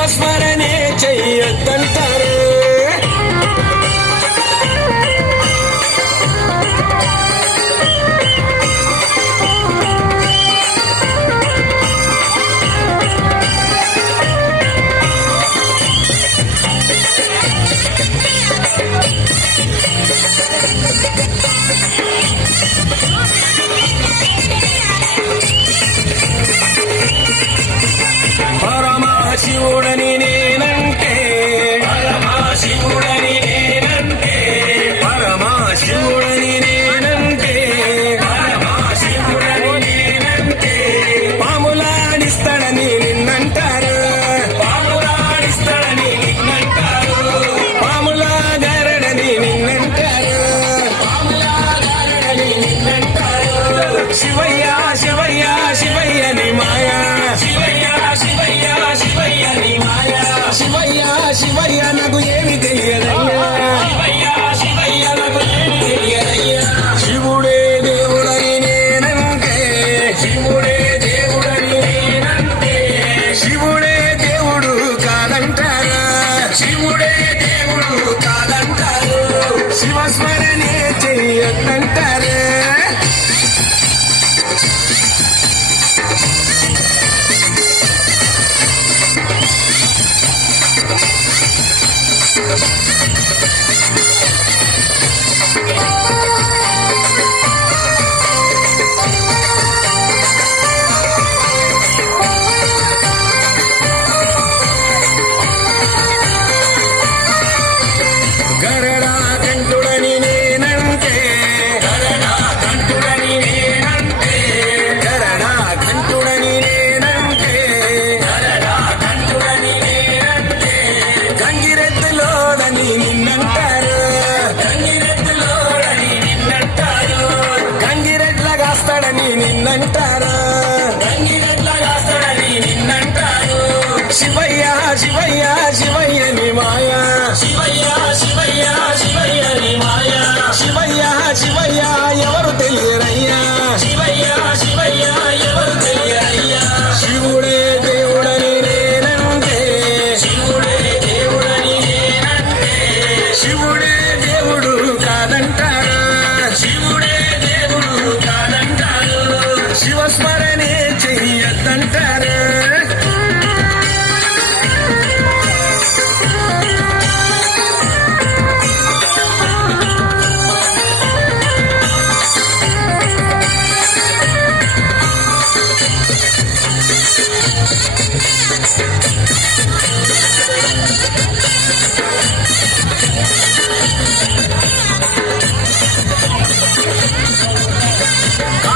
was my I Mariana Guilherme. Maria de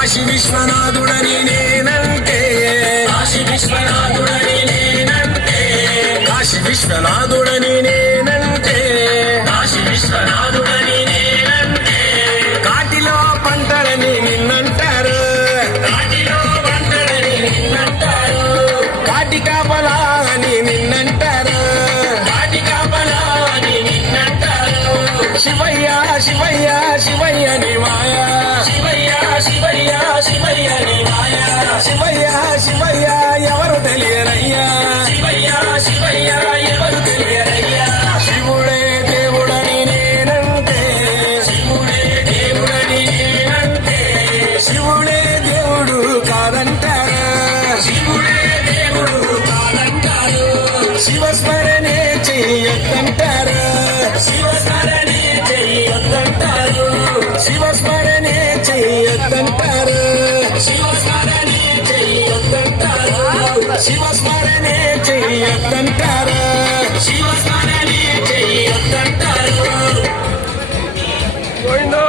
Kashi విశ్వనాథుడని నేనంటే. కాశీ విశ్వనాథుడని నేనంటే. కాశీ విశ్వనాథుడని నేను శివయ్య శివయ్య ఎవరు తెలియనయ్యా? శివయ్య శివయ్య ఎవరు తెలియనయ్యా? శివుడే దేవుడని నేనంటే శివుడే దేవుడని నేనంటే శివుడే దేవుడు కాదంటారు. శివుడే దేవుడు కాదంటారు. శివస్మరణే చెయ్యొద్దంటారు. శివస్మరణ వద్దంటారు శివస్మరణే చెయ్యి వద్దంటారు గోవిందో